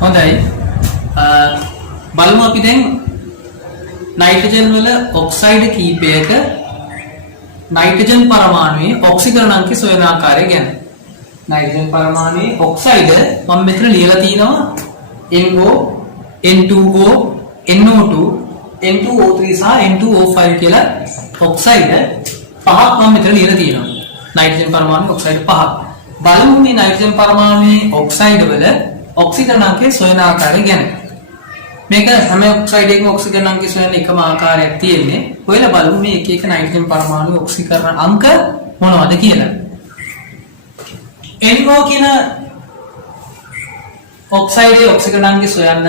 හොඳයි. බලමු අපි දැන් නයිට්‍රජන් වල ඔක්සයිඩ් කීපයක නයිට්‍රජන් පරමාණුවේ ඔක්සිකරණ අංක සොයන ආකාරය ගැන. නයිට්‍රජන් පරමාණුවේ ඔක්සයිඩ් මම මෙතන ලියලා තිනවා NO, N2O, NO2, N2O3 සහ N2O5 කියලා ඔක්සයිඩ් පහක් මම මෙතන ලියලා තියෙනවා. නයිට්‍රජන් පරමාණුවේ ඔක්සයිඩ් පහක්. බලමු මේ නයිට්‍රජන් පරමාණුවේ ඔක්සයිඩ් වල ඔක්සිකරණ අංකය සොයන ආකාරය ගැන. මේක හැම ඔක්සයිඩ් එකකම ඔක්සිකරණ අංකය සොයන එකම ආකාරයක් තියෙන්නේ. ඔයලා බලමු මේ එක එක නයිට්‍රජන් පරමාණුවේ ඔක්සිකරණ අංක මොනවද කියලා. NO කියන ඔක්සයිඩේ ඔක්සිකරණ අංකය සොයන්න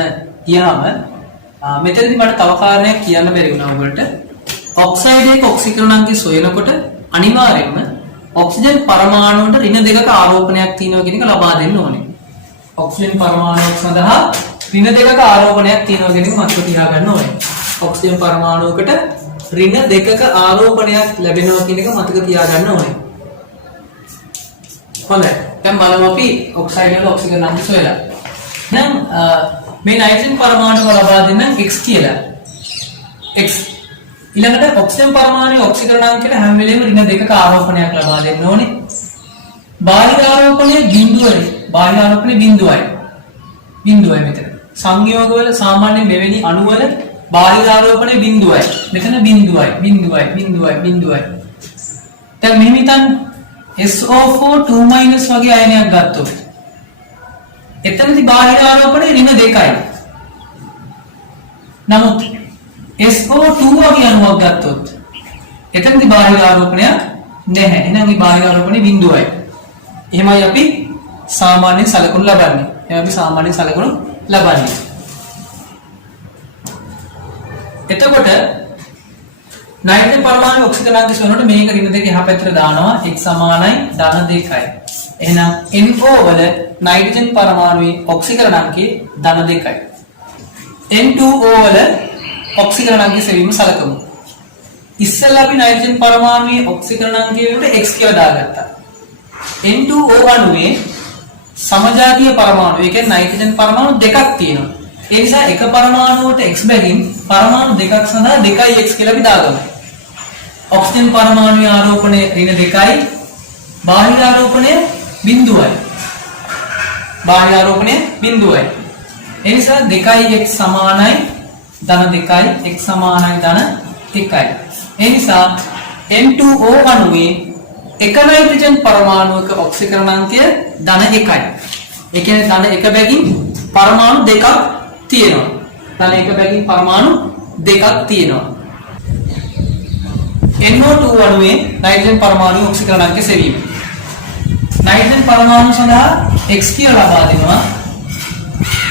ගියාම මෙතනදී මට තව කාරණයක් කියන්න බැරි වුණා ඔයගොල්ලන්ට. ඔක්සයිඩ් එක ඔක්සිකරණ අංකය සොයනකොට අනිවාර්යයෙන්ම ඔක්සිජන් පරමාණුවට ඍණ දෙකක ආරෝපණයක් තියෙනවා කියන එක ලබා දෙන්න ඕනේ. ඔක්සිජන් පරමාණුවක් සඳහා ඍණ දෙකක ආරෝපණයක් තියෙනවා කියන එක මතක තියාගන්න ඕනේ. ඔක්සිජන් පරමාණුවකට ඍණ දෙකක ආරෝපණයක් ලැබෙනවා කියන එක මතක තියාගන්න ඕනේ. හොඳයි. දැන් බලමු අපි ඔක්සයිඩ් වල ඔක්සිකරණ අංක සොයලා. දැන් මේ නයිට්‍රජන් පරමාණුව ලබා දෙන්න x කියලා. x ඊළඟට ඔක්සිජන් පරමාණුවේ ඔක්සිකරණ අංකයට හැම වෙලේම ඍණ දෙකක ආරෝපණයක් ලබා දෙන්න ඕනේ. බාහිර ආරෝපණය බිඳුවයි. බාහිර ආරෝපණය බිඳුවයි. බිඳුවයි මෙතන. සංයෝග වල සාමාන්‍ය මෙවැනි අණු වල බාහිර ආරෝපණය බිඳුවයි. මෙතන බිඳුවයි. දැන් මෙහෙම හිතන්න SO4 2- වගේ අයනයක් ගත්තොත් එතනදී බාහිර ආරෝපණය ඍණ දෙකයි. නමුත් SO2 වගේ අණුවක් ගත්තොත් එතනදී බාහිර ආරෝපණයක් නැහැ. එහෙනම් මේ බාහිර ආරෝපණය බිඳුවයි. එහෙමයි අපි සාමාන්‍යයෙන් සලකනු ලබන්නේ. එතකොට නයිට්‍රජන් පරමාණු ඔක්සිකරණ අංක සොයනකොට මේක ඍණ දෙක එහා පැත්තට දානවා x සමානයි ධන 2යි. එහෙනම් NO වල නයිට්‍රජන් පරමාණුවේ ඔක්සිකරණ අංකය ධන 2යි. N2O වල ඔක්සිකරණ අංකය සෙවීම සලකමු. ඉස්සෙල්ලා අපි නයිට්‍රජන් පරමාණුවේ ඔක්සිකරණ අංකය වලට x කියලා දාගත්තා. N2O අණුවේ සමජාතීය පරමාණු, ඒ කියන්නේ නයිට්‍රජන් පරමාණු දෙකක් තියෙනවා. ඒ නිසා එක පරමාණුවට x බැගින් පරමාණු දෙකක් සඳහා 2x කියලා අපි දාගමු. ඔක්සිජන් පරමාණුවේ ආරෝපණය ඍණ 2යි, බාහිර ආරෝපණය බිඳුවයි. ඒ නිසා 2x සමානයි ධන 2යි, x සමානයි ධන 1යි. ඒ නිසා N2O අණුවේ එක නයිට්‍රජන් පරමාණුවක ඔක්සිකරණ අංකය ධන 1යි. ඒ කියන්නේ ධන 1 බැගින් පරමාණු දෙකක් තියෙනවා. ධන 1 බැගින් පරමාණු දෙකක් තියෙනවා. NO2 අණුවේ නයිට්‍රජන් පරමාණු ඔක්සිකරණ අංකය සෙවීම. නයිට්‍රජන් පරමාණු සඳහා x කියලා ලබා දෙනවා.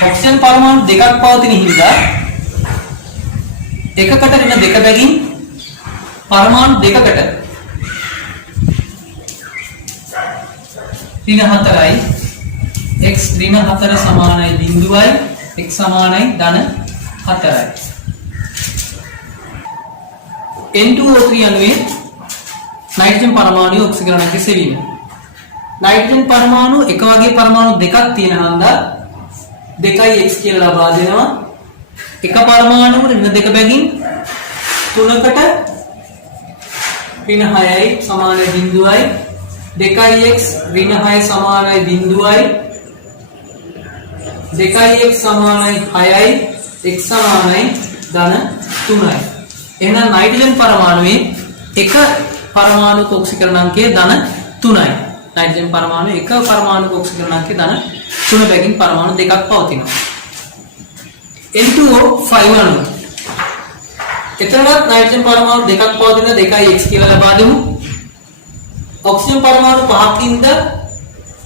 ඔක්සිජන් පරමාණු දෙකක් පවතින හින්දා එකකට ඍණ 2 බැගින් පරමාණු දෙකකට ඍණ 4යි. x ඍණ 4 සමානයි 0යි, x සමානයි ධන 4යි. N2O3 අණුවේ නයිට්‍රජන් පරමාණුවේ ඔක්සිකරණ අංකය සෙවීම. නයිට්‍රජන් පරමාණු එක වගේ පරමාණු දෙකක් තියෙන හන්දා 2x කියලා ලබා දෙනවා. එක පරමාණුවකට ඍණ 2 බැගින් 3කට ඍණ 6යි සමානයි 0යි, 2x ඍණ 6 සමානයි 0යි, 2x සමානයි 6යි, x සමානයි ධන 3යි. එහෙනම් නයිට්‍රජන් පරමාණුවේ එක පරමාණුක ඔක්සිකරණ අංකය ධන 3යි. නයිට්‍රජන් පරමාණුවේ එක පරමාණුක ඔක්සිකරණ අංකය ධන 3 බැගින් පරමාණු දෙකක් පවතිනවා. N2O5 අණුව. එතනත් නයිට්‍රජන් පරමාණු දෙකක් පවතින 2x කියලා ලබා දෙමු. ඔක්සිජන් පරමාණු 5කින්ද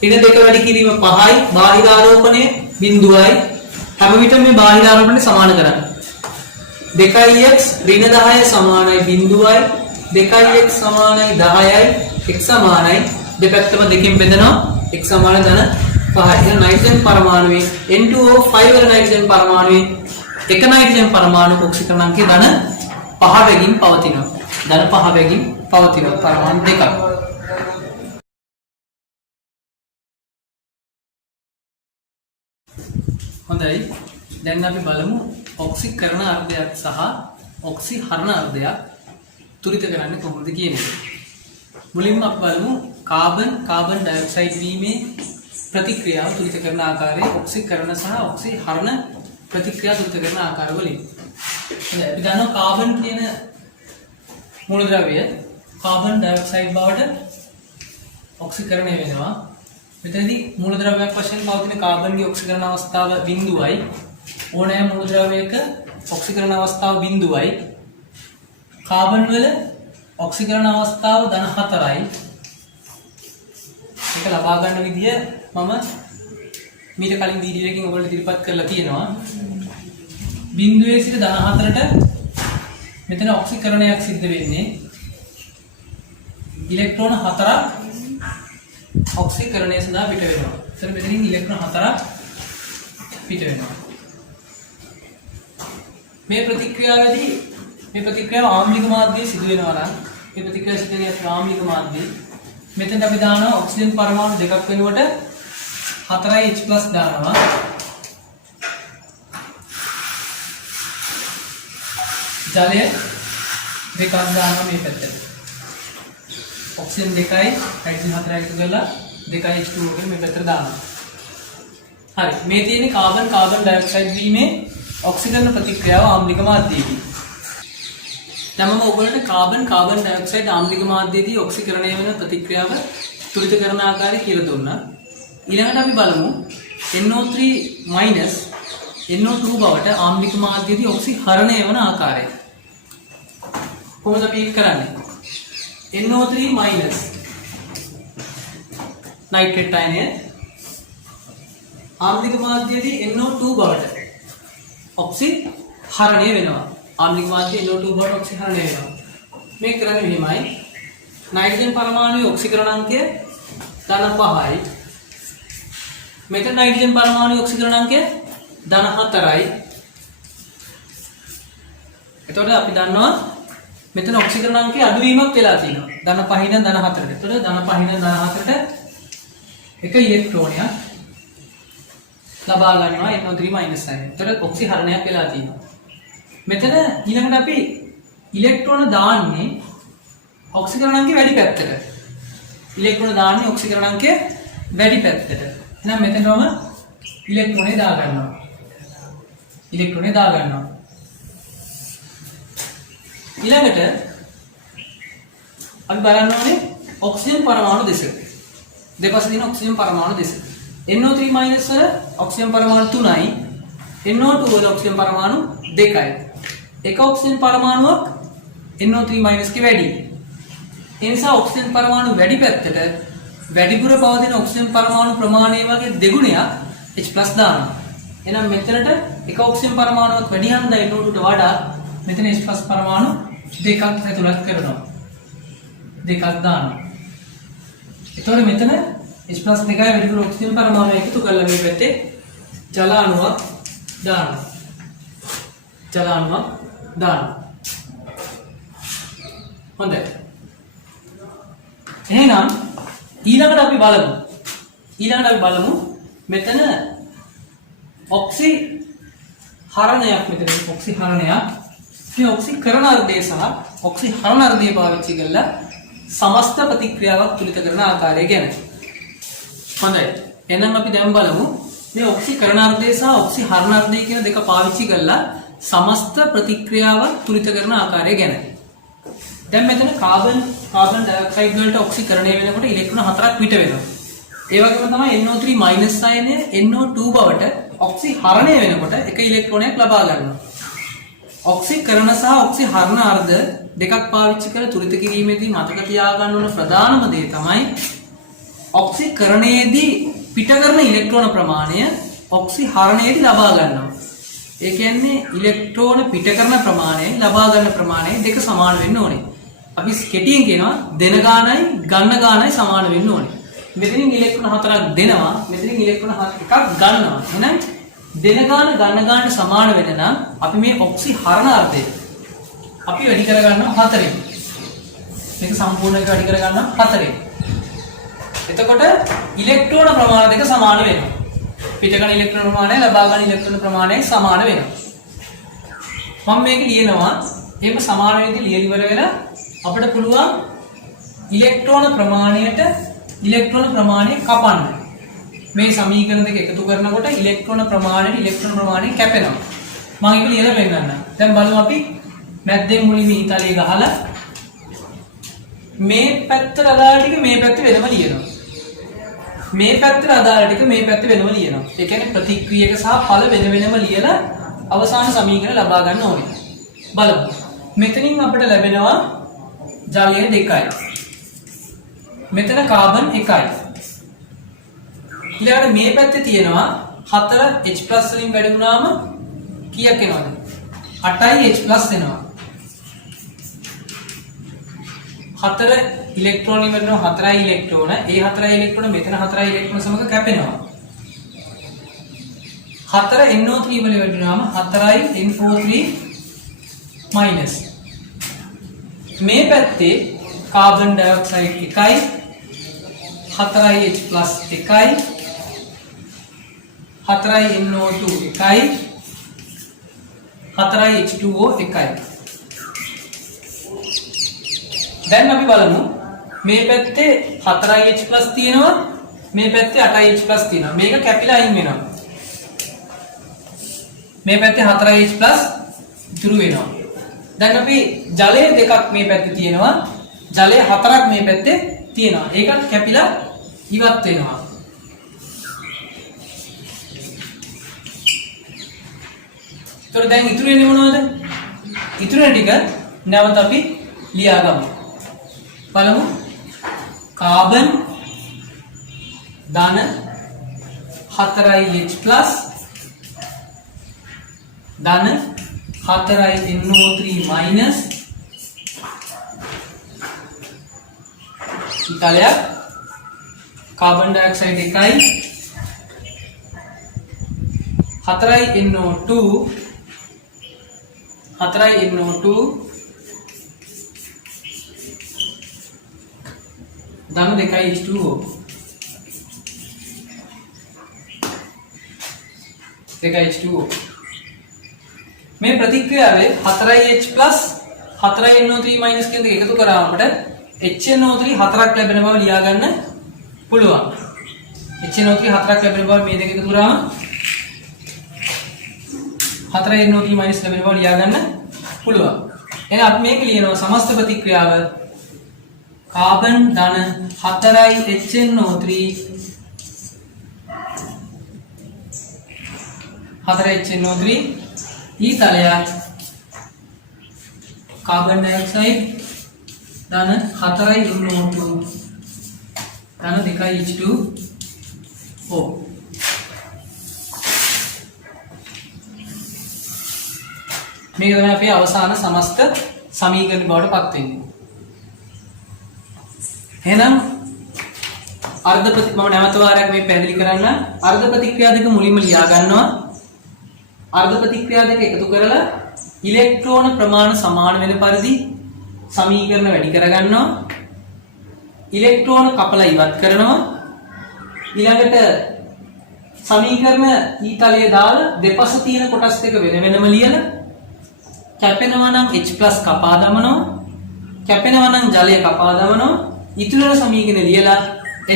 ඍණ 2 වැඩි කිරීම 5යි, බාහිර ආරෝපණය 0යි. හැම විටම මේ බාහිර ආරෝපණය සමාන කරන්න. 2x ඍණ 10 සමානයි 0යි, 2x සමානයි 10යි, x සමානයි දෙපැත්තම දෙකෙන් බෙදනවා, x සමාන ධන 5යි. එහෙනම් නයිට්‍රජන් පරමාණුවේ N2O5 වල නයිට්‍රජන් පරමාණුවේ එක නයිට්‍රජන් පරමාණු ඔක්සිකරණ අංකය ධන 5 බැගින් පවතිනවා. ධන 5 බැගින් පවතිනවා පරමාණු දෙකක්. හොඳයි. දැන් අපි බලමු ඔක්සිකරණ අර්ධයක් සහ ඔක්සිහරණ අර්ධයක් තුලිත කරන්නේ කොහොමද කියන එක. මුලින්ම අපි බලමු කාබන් ඩයොක්සයිඩ් වීමේ ප්‍රතික්‍රියාව තුලිත කරන ආකාරය ඔක්සිකරණ සහ ඔක්සිහරණ ප්‍රතික්‍රියා තුලිත කරන ආකාර වලින්. හොඳයි. අපි දන්නවා කාබන් කියන මූලද්‍රව්‍ය කාබන් ඩයොක්සයිඩ් බවට ඔක්සිකරණය වෙනවා. මෙතනදී මූලද්‍රව්‍යයක් වශයෙන් පවතින කාබන්ගේ ඔක්සිකරණ අවස්ථාව බිඳුවයි. ඕනෑම මූලද්‍රව්‍යයක ඔක්සිකරණ අවස්ථාව බිඳුවයි. කාබන් වල ඔක්සිකරණ අවස්ථාව ධන 4යි. ඒක ලබා ගන්න විදිය මම මීට කලින් වීඩියෝ එකකින් ඔයගොල්ලෝ ඉදිරිපත් කරලා තියෙනවා. බිඳුවේ සිට ධන 4ට මෙතන ඔක්සිකරණයක් සිද්ධ වෙන්නේ. ඉලෙක්ට්‍රෝන 4ක් ඔක්සිකරණය සඳහා පිට වෙනවා. එතන මෙතනින් ඉලෙක්ට්‍රෝන 4ක් පිට වෙනවා. මේ ප්‍රතික්‍රියාව ආම්ලික මාධ්‍යයේ සිදු වෙනවා නම් මේ ප්‍රතික්‍රියාව සිදු වෙන්නේ ආම්ලික මාධ්‍යයේ. මෙතෙන් අපි දානවා ඔක්සිජන් පරමාණු දෙකක් වෙනකොට 4H+ දානවා. ජලය දෙකක් දානවා මේ පැත්තට. ඔක්සිජන් 2යි හයිඩ්‍රජන් 4යි එකතු කරලා 2H2O කියන මේ පැත්තට දානවා. හරි. මේ තියෙන්නේ කාබන් ඩයොක්සයිඩ් වීමේ ඔක්සිකරණ ප්‍රතික්‍රියාව ආම්ලික මාධ්‍යයේදී. දැන් මම ඔයගොල්ලන්ට කාබන් ඩයොක්සයිඩ් ආම්ලික මාධ්‍යයේදී ඔක්සිකරණය වෙන ප්‍රතික්‍රියාව තුලිත කරන ආකාරය කියලා දුන්නා. ඊළඟට අපි බලමු NO3- NO2 බවට ආම්ලික මාධ්‍යයේදී ඔක්සිහරණය වෙන ආකාරය. කොහොමද අපි ඒක කරන්නේ? NO3- නයිට්‍රේට් අයනය ආම්ලික මාධ්‍යයේදී NO2 බවට ඔක්සිහරණය වෙනවා. ආම්ලික මාධ්‍යයේ NO2 බවට ඔක්සිහරණය වෙනවා. මේක කරන්නේ මෙහෙමයි. නයිට්‍රජන් පරමාණුවේ ඔක්සිකරණාංකය ධන 5යි. මෙතන නයිට්‍රජන් පරමාණුවේ ඔක්සිකරණාංකය ධන 4යි. එතකොට අපි දන්නවා මෙතන ඔක්සිකරණාංකයේ අඩුවීමක් වෙලා තියෙනවා. ධන 5 ඉඳන් ධන 4ට. එතකොට ධන 5 ඉඳන් ධන 4ට එක ඉලෙක්ට්‍රෝනයක් ලබා ගන්නවා NO3- අයනය. එතකොට ඔක්සිහරණයක් වෙලා තියෙනවා. මෙතන ඊළඟට අපි ඉලෙක්ට්‍රෝන දාන්නේ ඔක්සිකරණාංකයේ වැඩි පැත්තට. ඉලෙක්ට්‍රෝන දාන්නේ ඔක්සිකරණාංකයේ වැඩි පැත්තට. එහෙනම් මෙතනම ඉලෙක්ට්‍රෝනේ දා ගන්නවා. ඊළඟට අපි බලන්න ඕනේ ඔක්සිජන් පරමාණු දෙක. දෙපස තියෙන ඔක්සිජන් පරමාණු දෙක. NO3- වල ඔක්සිජන් පරමාණු 3යි. NO2 වල ඔක්සිජන් පරමාණු 2යි. එක ඔක්සිජන් පරමාණුවක් NO3- ක වැඩි. ඒ නිසා ඔක්සිජන් පරමාණු වැඩි පැත්තට වැඩිපුර පවතින ඔක්සිජන් පරමාණු ප්‍රමාණය වගේ දෙගුණයක් H+ දානවා. එහෙනම් මෙතනට එක ඔක්සිජන් පරමාණුවක් වැඩි හන්දා NO2ට වඩා මෙතන H+ පරමාණු දෙකක් ඇතුළත් කරනවා. දෙකක් දානවා. එතකොට මෙතන H+ දෙකයි වැඩිපුර ඔක්සිජන් පරමාණු එකතු කරලා මේ පැත්තේ ජල අණුවක් දානවා. හොඳයි. එහෙනම් ඊළඟට අපි බලමු මෙතන ඔක්සිහරණයක් මේ ඔක්සිකරණ අර්ධය සහ ඔක්සිහරණ අර්ධය පාවිච්චි කරලා සමස්ත ප්‍රතික්‍රියාවක් තුලිත කරන ආකාරය ගැන. හොඳයි. එහෙනම් අපි දැන් බලමු මේ ඔක්සිකරණ අර්ධය සහ ඔක්සිහරණ අර්ධය කියන දෙක පාවිච්චි කරලා සමස්ත ප්‍රතික්‍රියාවක් තුලිත කරන ආකාරය ගැන. දැන් මෙතන කාබන් ඩයොක්සයිඩ් වලට ඔක්සිකරණය වෙනකොට ඉලෙක්ට්‍රෝන 4ක් පිට වෙනවා. ඒ වගේම තමයි NO3- අයනය NO2 බවට ඔක්සිහරණය වෙනකොට එක ඉලෙක්ට්‍රෝනයක් ලබා ගන්නවා. ඔක්සිකරණ සහ ඔක්සිහරණ අර්ධ දෙකක් පාවිච්චි කර තුලිත කිරීමේදී මතක තියාගන්න ඕන ප්‍රධානම දේ තමයි ඔක්සිකරණයේදී පිට කරන ඉලෙක්ට්‍රෝන ප්‍රමාණය ඔක්සිහරණයේදී ලබා ගන්නවා. ඒ කියන්නේ ඉලෙක්ට්‍රෝන පිට කරන ප්‍රමාණය ලබා ගන්න ප්‍රමාණය දෙක සමාන වෙන්න ඕනේ. අපි කෙටියෙන් කියනවා දෙන ගානයි ගන්න ගානයි සමාන වෙන්න ඕනේ. මෙතනින් ඉලෙක්ට්‍රෝන 4ක් දෙනවා, මෙතනින් ඉලෙක්ට්‍රෝන 4ක් ගන්නවා. එහෙනම් දෙන ගාන ගන්න ගානට සමාන වෙන නම් අපි මේ ඔක්සිහරණ අර්ධය අපි වැඩි කර ගන්නවා 4ෙන්. මේක සම්පූර්ණ එක වැඩි කර ගන්නවා 4ෙන්. එතකොට ඉලෙක්ට්‍රෝන ප්‍රමාණ දෙක සමාන වෙනවා. පිට කරන ඉලෙක්ට්‍රෝන ප්‍රමාණය ලබා ගන්න ඉලෙක්ට්‍රෝන ප්‍රමාණය සමාන වෙනවා. මම මේක ලියනවා. එහෙම සමාන විදිහට ලියලා ඉවර වෙලා අපිට පුළුවන් ඉලෙක්ට්‍රෝන ප්‍රමාණයට ඉලෙක්ට්‍රෝන ප්‍රමාණය කපන්න. මේ සමීකරණ දෙක එකතු කරනකොට ඉලෙක්ට්‍රෝන ප්‍රමාණය කැපෙනවා. මම ඒක ලියලා පෙන්නන්නම්. දැන් බලමු අපි මැද්දෙන් මුලින්ම ඊතලයේ ගහලා මේ පැත්තට අදාළ ටික මේ පැත්තේ වෙනම ලියනවා. මේ පැත්තට අදාළ ටික මේ පැත්තේ වෙනම ලියනවා. ඒ කියන්නේ ප්‍රතික්‍රියක සහ ඵල වෙන වෙනම ලියලා අවසාන සමීකරණ ලබා ගන්න ඕනේ. බලමු. මෙතනින් අපිට ලැබෙනවා ජලය 2යි. මෙතන කාබන් 1යි. ඊළඟට මේ පැත්තේ තියෙනවා 4H+ වලින් වැඩි වුණාම කීයක් එනවද? 8H+ එනවා. 4 ඉලෙක්ට්‍රෝන වෙනවා 4 ඉලෙක්ට්‍රෝන. ඒ 4 ඉලෙක්ට්‍රෝන මෙතන 4 ඉලෙක්ට්‍රෝන සමග කැපෙනවා. 4 NO3 වල වැඩිවම 4 NO3 මයිනස්. මේ පැත්තේ carbon dioxide 1යි 4H+ 1යි 4 NO2 1යි 4 H2O 1යි. දැන් අපි බලමු මේ පැත්තේ 4H+ තියෙනවා මේ පැත්තේ 8H+ තියෙනවා. මේක කැපිලා අයින් වෙනවා. මේ පැත්තේ 4H+ ඉතුරු වෙනවා. දැන් අපි ජලය දෙකක් මේ පැත්තේ තියෙනවා. ජලය 4ක් මේ පැත්තේ තියෙනවා. ඒකත් කැපිලා ඉවත් වෙනවා. ඒතර දැන් ඉතුරු වෙන්නේ මොනවද? ඉතුරු වෙන ටික නැවත අපි ලියාගමු. බලමු. කාබන් ධන 4H+ ධන 4NO3 මයිනස් ඉතාලයක් කාබන් ඩයොක්සයිඩ් 1යි 4NO2 ධන 2H2O 2H2O මේ ප්‍රතික්‍රියාවේ 4H+ 4NO3 මයිනස් කියන දෙක එකතු කරාම අපිට HNO3 4ක් ලැබෙන බව ලියා ගන්න පුළුවන්. HNO3 4ක් ලැබෙන බව මේ දෙක එකතු කරාම 4NO3 මයිනස් ලැබෙන බව ලියා ගන්න පුළුවන්. එහෙනම් අපි මේක ලියනවා සමස්ත ප්‍රතික්‍රියාව කාබන් ධන 4HNO3 ඊතලයක් කාබන් ඩයොක්සයිඩ් ධන 4NO2 ධන 2H2O. මේක තමයි අපේ අවසාන සමස්ත සමීකරණ බවට පත් වෙන්නේ. එහෙනම් මම නැවත වාරයක් මේ පැහැදිලි කරන්න. අර්ධ ප්‍රතික්‍රියා දෙක මුලින්ම ලියා ගන්නවා. අර්ධ ප්‍රතික්‍රියා දෙක එකතු කරලා ඉලෙක්ට්‍රෝන ප්‍රමාණ සමාන වෙන පරිදි සමීකරණ වැඩි කර ගන්නවා. ඉලෙක්ට්‍රෝන කපලා ඉවත් කරනවා. ඊළඟට සමීකරණ ඊතලයේ දාලා දෙපස තියෙන කොටස් දෙක වෙන වෙනම ලියලා කැපෙනවා නම් H+ කපා දමනවා. කැපෙනවා නම් ජලය කපා දමනවා. ඉතුරු වෙන සමීකරණ ලියලා H+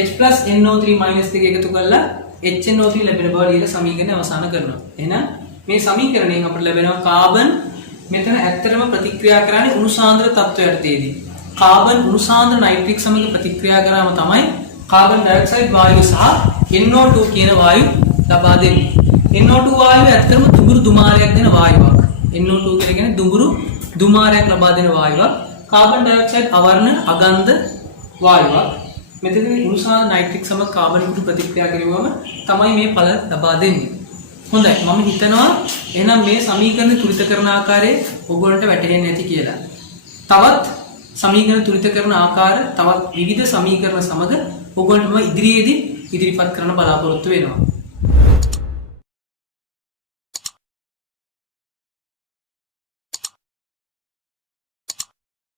NO3 මයිනස් දෙක එකතු කරලා HNO3 ලැබෙන බව ලියලා සමීකරණය අවසන් කරනවා. එහෙනම් මේ සමීකරණයෙන් අපිට ලැබෙනවා කාබන් මෙතන ඇත්තටම ප්‍රතික්‍රියා කරන්නේ උණුසාන්ද්‍ර තත්ත්වයටදී. කාබන් උණුසාන්ද්‍ර නයිට්‍රික් සමග ප්‍රතික්‍රියා කරාම තමයි කාබන් ඩයොක්සයිඩ් වායුව සහ NO2 කියන වායුව ලබා දෙන්නේ. NO2 වායුව ඇත්තටම දුඹුරු දුමාරයක් දෙන වායුවක්. NO2 කියන්නේ දුඹුරු දුමාරයක් ලබා දෙන වායුවක්. Carbon dioxide අවර්ණ අගන්ධ වායුවක්. මෙතනදී උණුසාන්ද්‍ර නයිට්‍රික් සමග කාබන් උඩු ප්‍රතික්‍රියා කරුවම තමයි මේ ඵල ලබා දෙන්නේ. හොඳයි මම හිතනවා එහෙනම් මේ සමීකරණ තුලිත කරන ආකාරය ඔයගොල්ලන්ට වැටහෙන්නේ නැති කියලා. තවත් සමීකරණ තුලිත කරන ආකාර තවත් විවිධ සමීකරණ සමග ඔයගොල්ලන්ට ඉදිරියේදී ඉදිරිපත් කරන්න බලාපොරොත්තු වෙනවා.